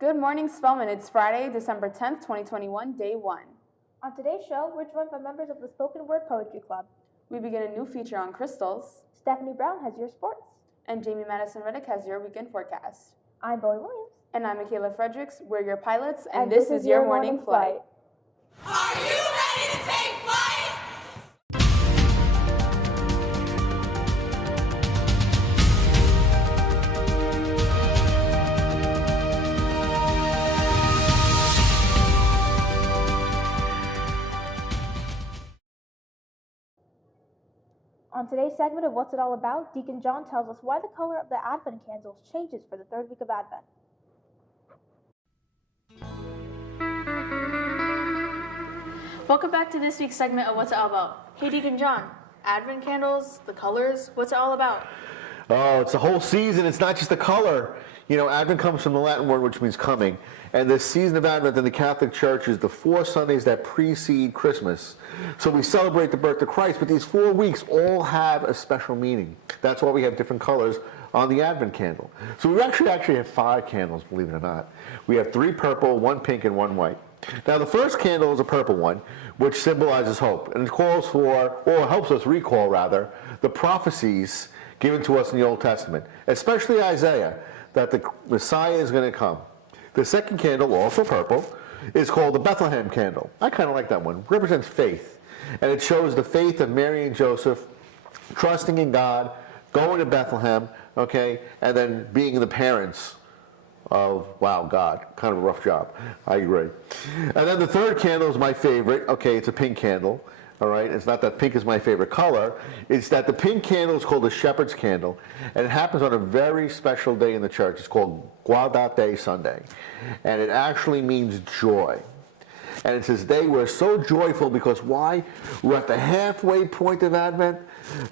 Good morning, Spellman. It's Friday, December 10th, 2021, day 1. On today's show, we're joined by members of the Spoken Word Poetry Club. We begin a new feature on crystals. Stephanie Brown has your sports. And Jamie Madison-Reddick has your weekend forecast. I'm Bowie Williams. And I'm Makayla Fredericks. We're your pilots, and this is your morning flight. Are you ready to take flight? On today's segment of What's It All About, Deacon John tells us why the color of the Advent candles changes for the third week of Advent. Welcome back to this week's segment of What's It All About. Hey Deacon John, Advent candles, the colors, what's it all about? Oh, it's the whole season. It's not just the color. You know, Advent comes from the Latin word which means coming. And the season of Advent in the Catholic Church is the 4 Sundays that precede Christmas. So we celebrate the birth of Christ, but these 4 weeks all have a special meaning. That's why we have different colors on the Advent candle. So we actually have 5 candles, believe it or not. We have 3 purple, 1 pink, and 1 white. Now the first candle is a purple one, which symbolizes hope. And it calls for, or helps us recall rather, the prophecies given to us in the Old Testament, especially Isaiah, that the Messiah is going to come. The second candle, also purple, is called the Bethlehem candle. I kind of like that one. It represents faith. And it shows the faith of Mary and Joseph, trusting in God, going to Bethlehem, okay, and then being the parents of, wow, God. Kind of a rough job. I agree. And then the third candle is my favorite. Okay, it's a pink candle. All right, it's not that pink is my favorite color. It's that the pink candle is called the shepherd's candle, and it happens on a very special day in the church. It's called Gaudete Sunday, and it actually means joy. And it's this day we're so joyful because why? We're at the halfway point of Advent.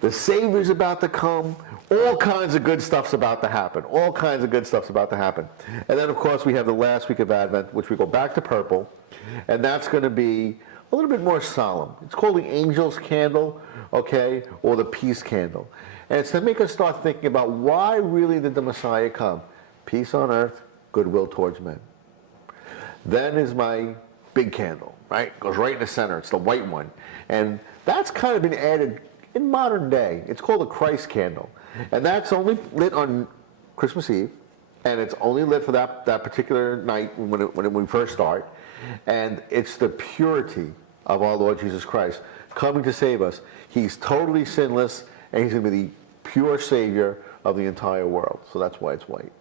The Savior's about to come. All kinds of good stuff's about to happen. All kinds of good stuff's about to happen. And then, of course, we have the last week of Advent, which we go back to purple, and that's going to be a little bit more solemn. It's called the angel's candle, okay, or the peace candle. And it's to make us start thinking about why really did the Messiah come? Peace on earth, goodwill towards men. Then is my big candle, right? Goes right in the center. It's the white one. And that's kind of been added in modern day. It's called the Christ candle. And that's only lit on Christmas Eve. And it's only lit for that particular night when we first start. And it's the purity of our Lord Jesus Christ coming to save us. He's totally sinless, and he's going to be the pure Savior of the entire world. So that's why it's white.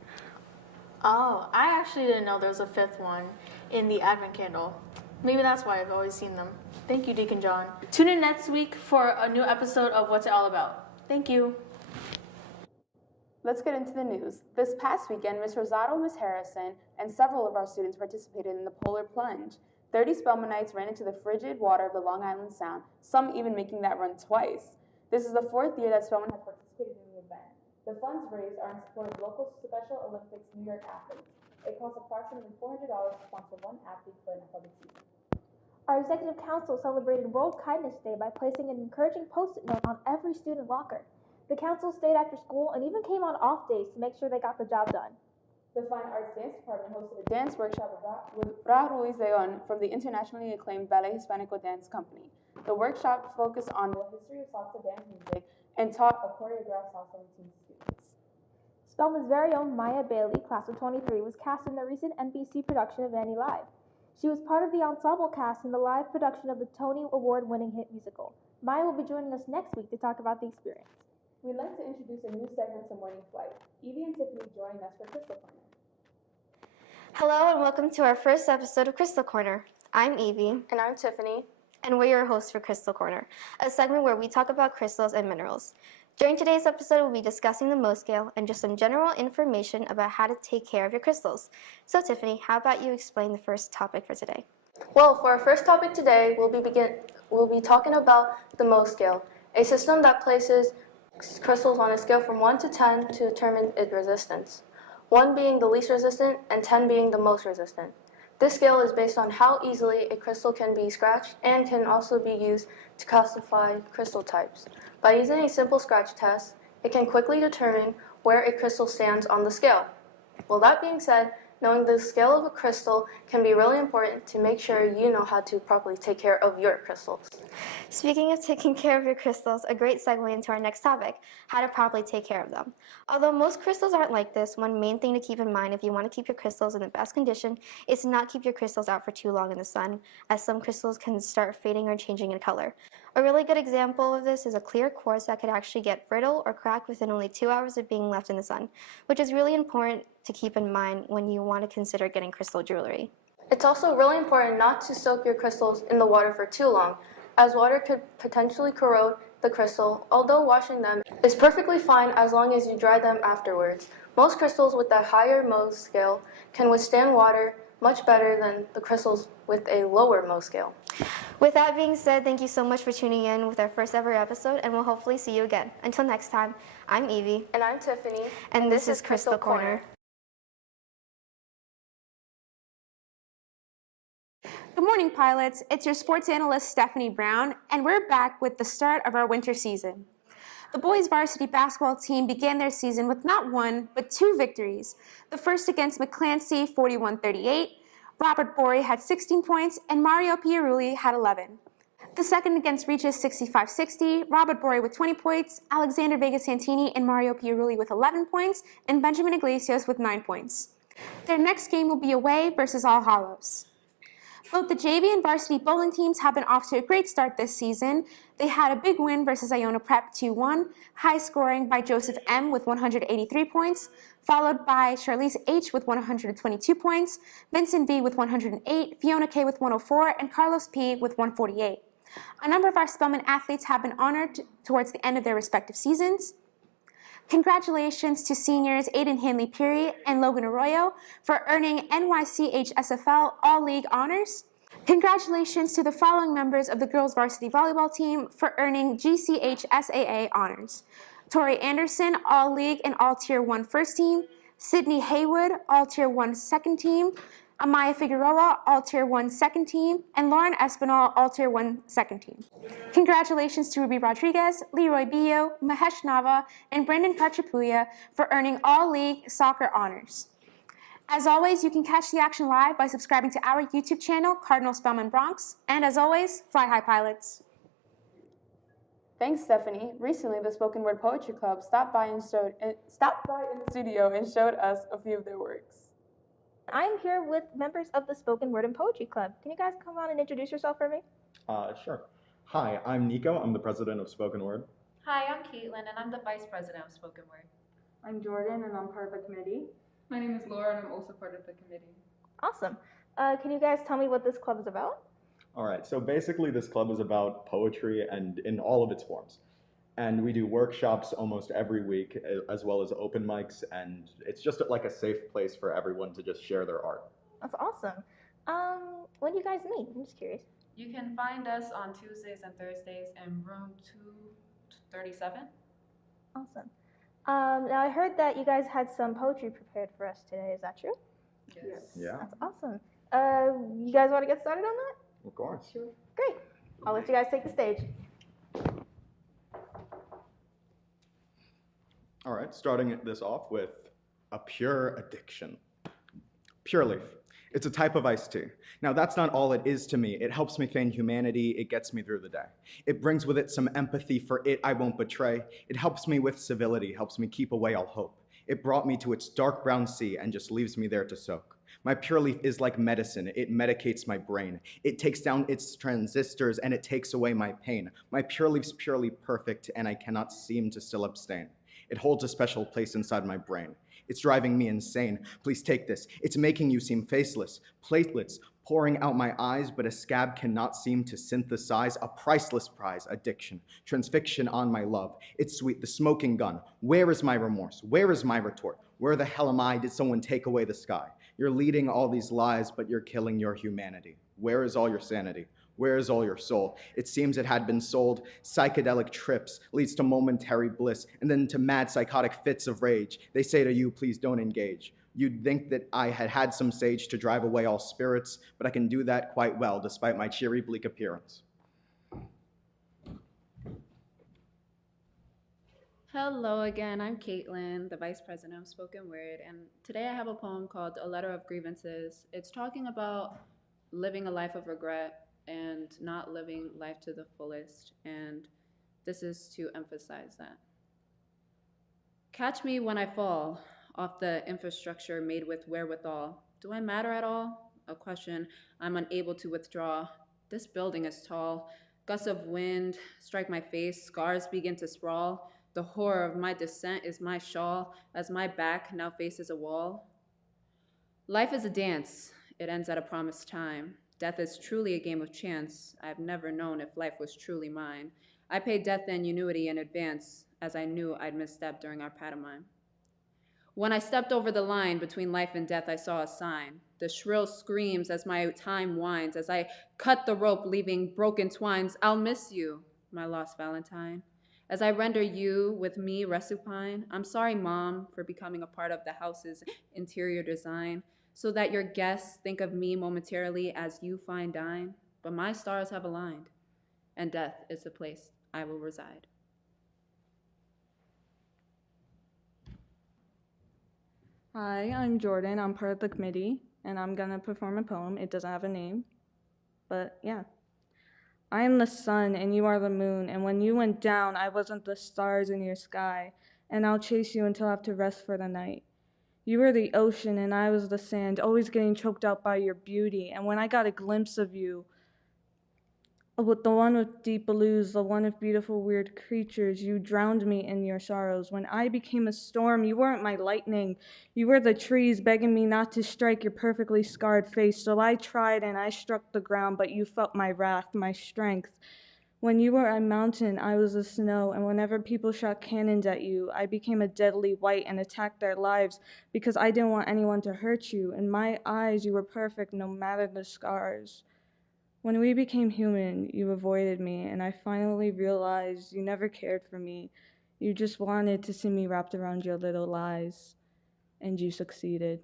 Oh, I actually didn't know there was a 5th one in the Advent candle. Maybe that's why I've always seen them. Thank you, Deacon John. Tune in next week for a new episode of What's It All About. Thank you. Let's get into the news. This past weekend, Ms. Rosado, Ms. Harrison, and several of our students participated in the polar plunge. 30 Spellmanites ran into the frigid water of the Long Island Sound, some even making that run twice. This is the 4th year that Spellman has participated in the event. The funds raised are in support of local Special Olympics New York athletes. It costs approximately $400 to sponsor one athlete for an athletic season. Our Executive Council celebrated World Kindness Day by placing an encouraging Post-it note on every student locker. The council stayed after school and even came on off days to make sure they got the job done. The Fine Arts Dance Department hosted a dance workshop with Ra Ruiz Leon from the internationally acclaimed Ballet Hispanico Dance Company. The workshop focused on the history of salsa dance music and taught a choreographed salsa routine to students. Spellman's very own Maya Bailey, class of 23, was cast in the recent NBC production of Annie Live. She was part of the ensemble cast in the live production of the Tony Award-winning hit musical. Maya will be joining us next week to talk about the experience. We'd like to introduce a new segment to Morning Flight. Evie and Tiffany join us for Crystal Corner. Hello and welcome to our first episode of Crystal Corner. I'm Evie. And I'm Tiffany. And we're your hosts for Crystal Corner, a segment where we talk about crystals and minerals. During today's episode, we'll be discussing the Mohs scale and just some general information about how to take care of your crystals. So Tiffany, how about you explain the first topic for today? Well, for our first topic today, we'll be talking about the Mohs scale, a system that places crystals on a scale from 1 to 10 to determine its resistance, 1 being the least resistant and 10 being the most resistant. This scale is based on how easily a crystal can be scratched and can also be used to classify crystal types. By using a simple scratch test, it can quickly determine where a crystal stands on the scale. Well, that being said, Knowing the scale of a crystal can be really important to make sure you know how to properly take care of your crystals. Speaking of taking care of your crystals, a great segue into our next topic, how to properly take care of them. Although most crystals aren't like this, one main thing to keep in mind if you want to keep your crystals in the best condition is to not keep your crystals out for too long in the sun, as some crystals can start fading or changing in color. A really good example of this is a clear quartz that could actually get brittle or crack within only 2 hours of being left in the sun, which is really important to keep in mind when you want to consider getting crystal jewelry. It's also really important not to soak your crystals in the water for too long, as water could potentially corrode the crystal, although washing them is perfectly fine as long as you dry them afterwards. Most crystals with a higher Mohs scale can withstand water much better than the crystals with a lower Mohs scale. With that being said, thank you so much for tuning in with our first ever episode, and we'll hopefully see you again. Until next time, I'm Evie. And I'm Tiffany. And this is Crystal Corner. Good morning, pilots. It's your sports analyst, Stephanie Brown, and we're back with the start of our winter season. The boys varsity basketball team began their season with not one, but 2 victories. The first against McClancy, 41-38. Robert Bory had 16 points, and Mario Pierulli had 11. The second against Regis, 65-60. Robert Bory with 20 points, Alexander Vega Santini and Mario Pierulli with 11 points, and Benjamin Iglesias with 9 points. Their next game will be away versus All Hallows. Both the JV and varsity bowling teams have been off to a great start this season. They had a big win versus Iona Prep 2-1, high scoring by Joseph M. with 183 points, followed by Charlize H. with 122 points, Vincent V. with 108, Fiona K. with 104, and Carlos P. with 148. A number of our Spellman athletes have been honored towards the end of their respective seasons. Congratulations to seniors Aiden Hanley-Peary and Logan Arroyo for earning NYCHSFL All-League honors. Congratulations to the following members of the girls varsity volleyball team for earning GCHSAA honors. Tori Anderson, All-League and All-Tier 1 First Team. Sydney Haywood, All-Tier 1 Second Team. Amaya Figueroa, All-Tier 1 Second Team, and Lauren Espinal, All-Tier 1 Second Team. Congratulations to Ruby Rodriguez, Leroy Bio, Mahesh Nava, and Brandon Karchapuya for earning All-League soccer honors. As always, you can catch the action live by subscribing to our YouTube channel, Cardinal Spellman Bronx, and as always, fly high, pilots. Thanks, Stephanie. Recently, the Spoken Word Poetry Club stopped by in the studio and showed us a few of their works. I'm here with members of the Spoken Word and Poetry Club. Can you guys come on and introduce yourself for me? Sure. Hi, I'm Nico. I'm the president of Spoken Word. Hi, I'm Caitlin, and I'm the vice president of Spoken Word. I'm Jordan, and I'm part of the committee. My name is Laura, and I'm also part of the committee. Awesome. Can you guys tell me what this club is about? All right, so basically this club is about poetry and in all of its forms. And we do workshops almost every week, as well as open mics, and it's just like a safe place for everyone to just share their art. That's awesome. When do you guys meet? I'm just curious. You can find us on Tuesdays and Thursdays in room 237. Awesome. Now I heard that you guys had some poetry prepared for us today. Is that true? Yes. Yeah. That's awesome. You guys want to get started on that? Of course. Sure. Great. I'll let you guys take the stage. All right, starting this off with a pure addiction. Pure Leaf. It's a type of iced tea. Now, that's not all it is to me. It helps me feign humanity. It gets me through the day. It brings with it some empathy for it I won't betray. It helps me with civility, helps me keep away all hope. It brought me to its dark brown sea and just leaves me there to soak. My Pure Leaf is like medicine. It medicates my brain. It takes down its transistors and it takes away my pain. My Pure Leaf's purely perfect and I cannot seem to still abstain. It holds a special place inside my brain. It's driving me insane. Please take this. It's making you seem faceless. Platelets pouring out my eyes, but a scab cannot seem to synthesize a priceless prize. Addiction. Transfixion on my love. It's sweet. The smoking gun. Where is my remorse? Where is my retort? Where the hell am I? Did someone take away the sky? You're leading all these lies, but you're killing your humanity. Where is all your sanity? Where is all your soul? It seems it had been sold. Psychedelic trips leads to momentary bliss and then to mad psychotic fits of rage. They say to you, please don't engage. You'd think that I had had some sage to drive away all spirits, but I can do that quite well despite my cheery, bleak appearance. Hello again, I'm Caitlin, the Vice President of Spoken Word, and today I have a poem called A Letter of Grievances. It's talking about living a life of regret and not living life to the fullest, and this is to emphasize that. Catch me when I fall off the infrastructure made with wherewithal. Do I matter at all? A question I'm unable to withdraw. This building is tall. Gusts of wind strike my face, scars begin to sprawl. The horror of my descent is my shawl as my back now faces a wall. Life is a dance, it ends at a promised time. Death is truly a game of chance. I've never known if life was truly mine. I paid death annuity in advance, as I knew I'd misstep during our pantomime. When I stepped over the line between life and death, I saw a sign. The shrill screams as my time winds, as I cut the rope, leaving broken twines. I'll miss you, my lost Valentine. As I render you with me resupine, I'm sorry, Mom, for becoming a part of the house's interior design, so that your guests think of me momentarily as you fine dine. But my stars have aligned, and death is the place I will reside. Hi, I'm Jordan. I'm part of the committee, and I'm gonna perform a poem. It doesn't have a name, but yeah. I am the sun, and you are the moon, and when you went down, I wasn't the stars in your sky, and I'll chase you until I have to rest for the night. You were the ocean, and I was the sand, always getting choked out by your beauty, and when I got a glimpse of you, with the one with deep blues, the one with beautiful weird creatures, you drowned me in your sorrows. When I became a storm, you weren't my lightning. You were the trees begging me not to strike your perfectly scarred face. So I tried and I struck the ground, but you felt my wrath, my strength. When you were a mountain, I was the snow, and whenever people shot cannons at you, I became a deadly white and attacked their lives because I didn't want anyone to hurt you. In my eyes, you were perfect no matter the scars. When we became human, you avoided me, and I finally realized you never cared for me. You just wanted to see me wrapped around your little lies, and you succeeded.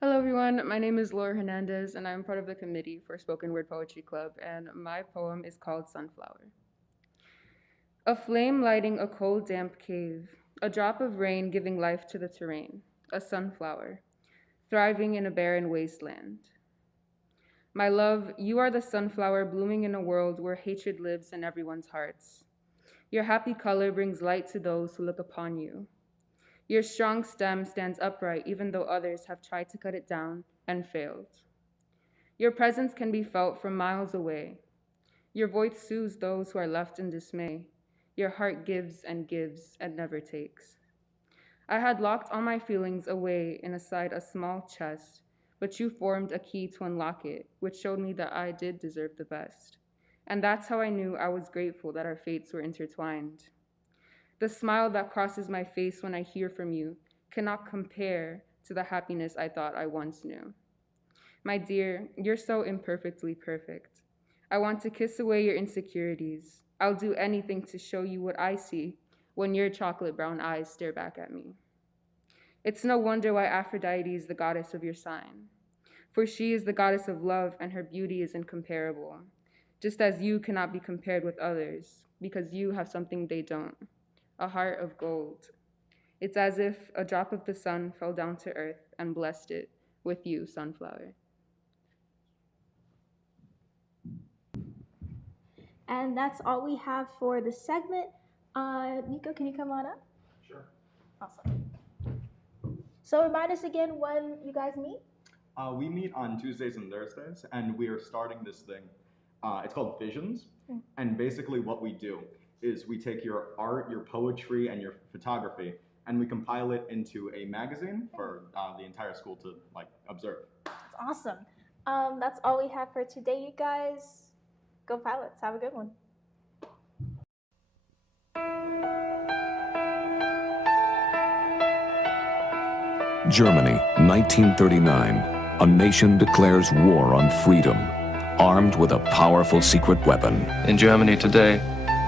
Hello everyone, my name is Laura Hernandez and I'm part of the committee for Spoken Word Poetry Club, and my poem is called Sunflower. A flame lighting a cold, damp cave, a drop of rain giving life to the terrain, a sunflower, thriving in a barren wasteland. My love, you are the sunflower blooming in a world where hatred lives in everyone's hearts. Your happy color brings light to those who look upon you. Your strong stem stands upright even though others have tried to cut it down and failed. Your presence can be felt from miles away. Your voice soothes those who are left in dismay. Your heart gives and never takes. I had locked all my feelings away inside a small chest, but you formed a key to unlock it, which showed me that I did deserve the best. And that's how I knew I was grateful that our fates were intertwined. The smile that crosses my face when I hear from you cannot compare to the happiness I thought I once knew. My dear, you're so imperfectly perfect. I want to kiss away your insecurities. I'll do anything to show you what I see when your chocolate brown eyes stare back at me. It's no wonder why Aphrodite is the goddess of your sign, for she is the goddess of love and her beauty is incomparable, just as you cannot be compared with others because you have something they don't, a heart of gold. It's as if a drop of the sun fell down to earth and blessed it with you, sunflower. And that's all we have for the segment. Nico, can you come on up? Sure. Awesome. So remind us again when you guys meet. We meet on Tuesdays and Thursdays, and we are starting this thing. It's called Visions, and basically what we do is we take your art, your poetry, and your photography, and we compile it into a magazine for the entire school to observe. That's awesome. That's all we have for today, you guys. Go Pilots. Have a good one. Germany, 1939. A nation declares war on freedom, armed with a powerful secret weapon. In Germany today,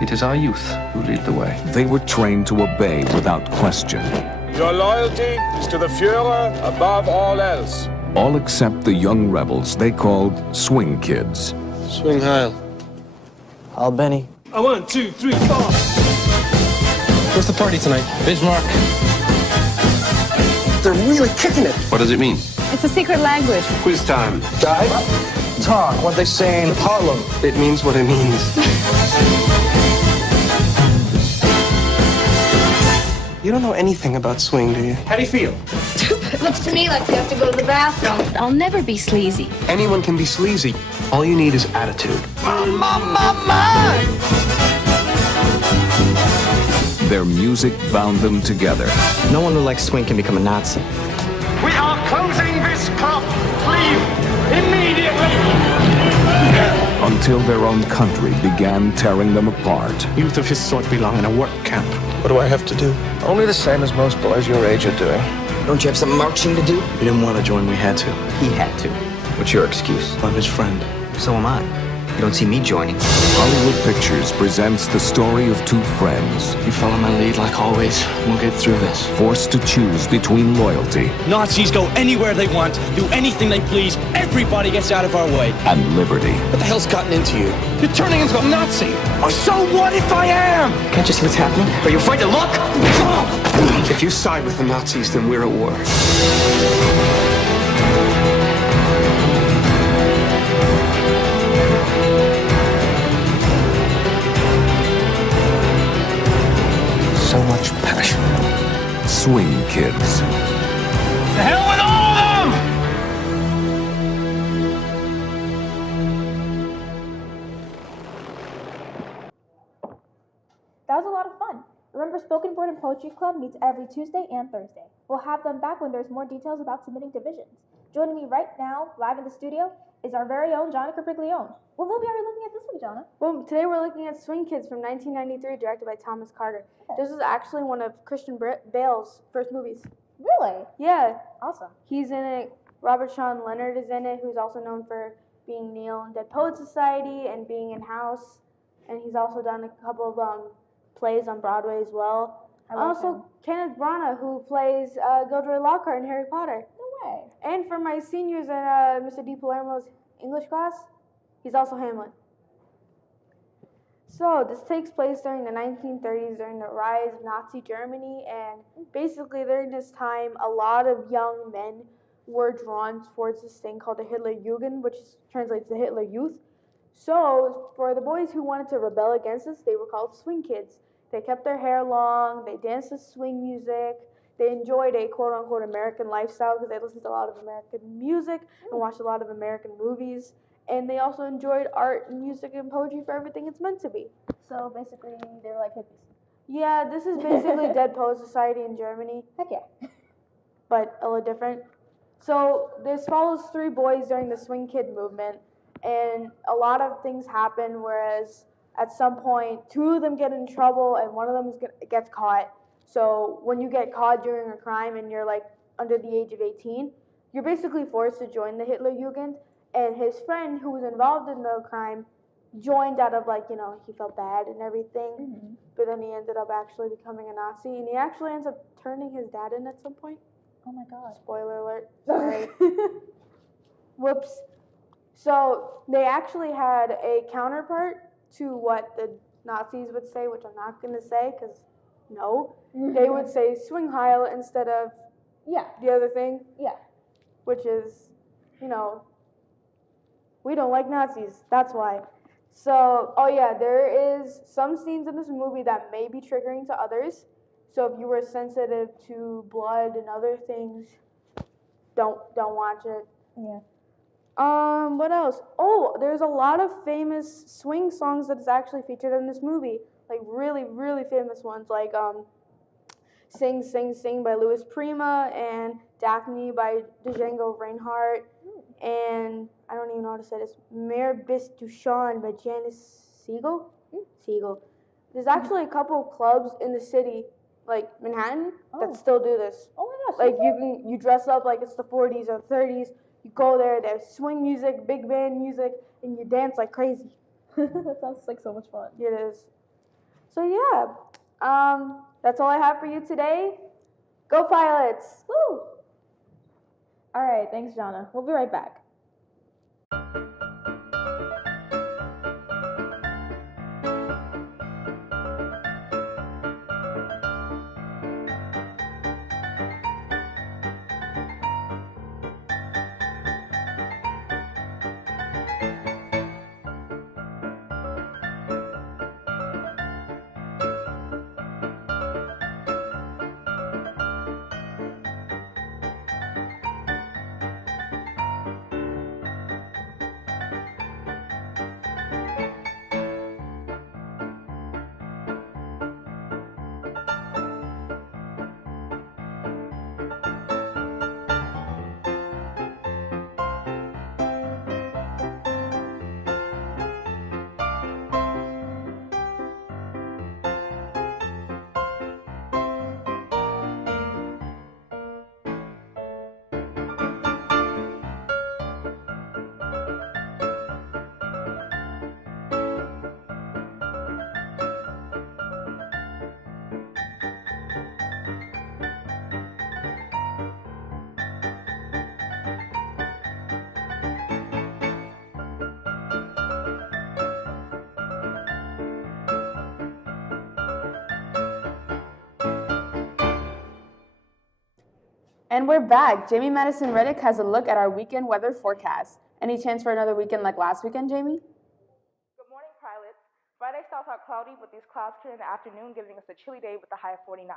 it is our youth who lead the way. They were trained to obey without question. Your loyalty is to the Führer above all else. All except the young rebels they called Swing Kids. Swing Heil. All Benny. A 1, 2, 3, 4. Where's the party tonight? Bismarck. They're really kicking it. What does it mean? It's a secret language. Quiz time. Dive? Talk. What they say in Harlem. It means what it means. You don't know anything about swing, do you? How do you feel? Stupid. Looks to me like you have to go to the bathroom. I'll never be sleazy. Anyone can be sleazy. All you need is attitude. Their music bound them together. No one who likes swing can become a Nazi. We are closing this club. Leave immediately. Until their own country began tearing them apart. Youth of his sort belong in a work camp. What do I have to do? Only the same as most boys your age are doing. Don't you have some marching to do? We didn't want to join, we had to. He had to. What's your excuse? I'm his friend. So am I. You don't see me joining. Hollywood Pictures presents the story of two friends You follow my lead like always. We'll get through this. forced to choose between loyalty Nazis go anywhere they want, do anything they please. Everybody gets out of our way. and liberty. What the hell's gotten into you? You're turning into a Nazi. Oh, so what if I am? Can't you see what's happening? Are you afraid to look? If you side with the Nazis, then we're at war. So much passion. Swing Kids. The hell with all of them! That was a lot of fun. Remember, Spoken Word and Poetry Club meets every Tuesday and Thursday. We'll have them back when there's more details about submitting divisions. Joining me right now, live in the studio, is our very own Jonna Capriglione. What movie are we looking at this week, Jonna? Well, today we're looking at Swing Kids from 1993, directed by Thomas Carter. This is actually one of Christian Bale's first movies. Really? Yeah. Awesome. He's in it. Robert Sean Leonard is in it, who's also known for being Neil in Dead Poets Society and being in House. And he's also done a couple of plays on Broadway as well. Also, Kenneth Branagh, who plays Gilderoy Lockhart in Harry Potter. No way. And for my seniors in Mr. D. Palermo's English class, he's also Hamlet. So this takes place during the 1930s, during the rise of Nazi Germany, and basically during this time, a lot of young men were drawn towards this thing called the Hitler Jugend, which translates to Hitler Youth. So for the boys who wanted to rebel against this, they were called Swing Kids. They kept their hair long, they danced to swing music, they enjoyed a quote-unquote American lifestyle because they listened to a lot of American music and watched a lot of American movies. And they also enjoyed art, music, and poetry for everything it's meant to be. So basically, they were like hippies. Yeah, this is basically Dead Poets Society in Germany. Heck yeah. But a little different. So this follows three boys during the Swing Kid movement. And a lot of things happen, whereas at some point, two of them get in trouble and one of them gets caught. So when you get caught during a crime and you're like under the age of 18, you're basically forced to join the Hitler Jugend. And his friend who was involved in the crime joined out of like, he felt bad and everything. Mm-hmm. But then he ended up actually becoming a Nazi. And he actually ends up turning his dad in at some point. Oh my God. Spoiler alert. Sorry. Whoops. So they actually had a counterpart to what the Nazis would say, which I'm not going to say because no. They would say Swing Heil instead of the other thing. Yeah. Which is, we don't like Nazis. That's why. So, there is some scenes in this movie that may be triggering to others. So if you were sensitive to blood and other things, don't watch it. Yeah. What else? Oh, there's a lot of famous swing songs that is actually featured in this movie. Like really, really famous ones, like Sing, Sing, Sing by Louis Prima and Daphne by Django Reinhardt. And I don't even know how to say this. Mer bis du schon by Janice Siegel. Siegel. There's actually a couple of clubs in the city, like Manhattan, that still do this. Oh my gosh. Like you dress up like it's the 40s or 30s. You go there, there's swing music, big band music, and you dance like crazy. That sounds like so much fun. It is. So that's all I have for you today. Go Pilots! Woo! All right, thanks, Jonna. We'll be right back. And we're back. Jamie Madison Reddick has a look at our weekend weather forecast. Any chance for another weekend like last weekend, Jamie? Good morning, pilots. Friday starts out cloudy with these clouds clear in the afternoon, giving us a chilly day with a high of 49.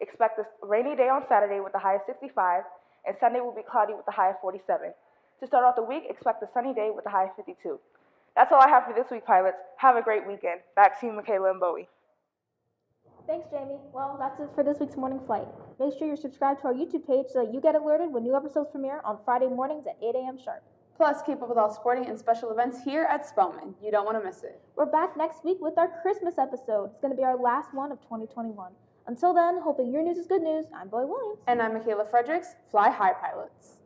Expect a rainy day on Saturday with a high of 65, and Sunday will be cloudy with a high of 47. To start off the week, expect a sunny day with a high of 52. That's all I have for this week, pilots. Have a great weekend. Back to you, Makayla and Bowie. Thanks, Jamie. Well, that's it for this week's morning flight. Make sure you're subscribed to our YouTube page so that you get alerted when new episodes premiere on Friday mornings at 8 a.m. sharp. Plus, keep up with all sporting and special events here at Spellman. You don't want to miss it. We're back next week with our Christmas episode. It's going to be our last one of 2021. Until then, hoping your news is good news, I'm Bowie Williams. And I'm Makayla Fredericks. Fly high, pilots.